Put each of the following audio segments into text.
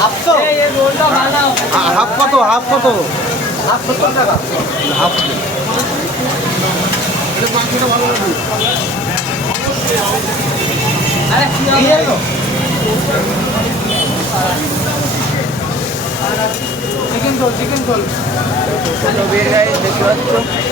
앞서. 예, 예, 놀다 많아. 아, 앞서도, 앞서도. 앞서 쏜다가. 앞서. 아, 지금도, 지금도. 저도 왜 가야 되지 않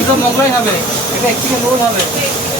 এটা মগরাই হবে এটা একদিকে লোল হবে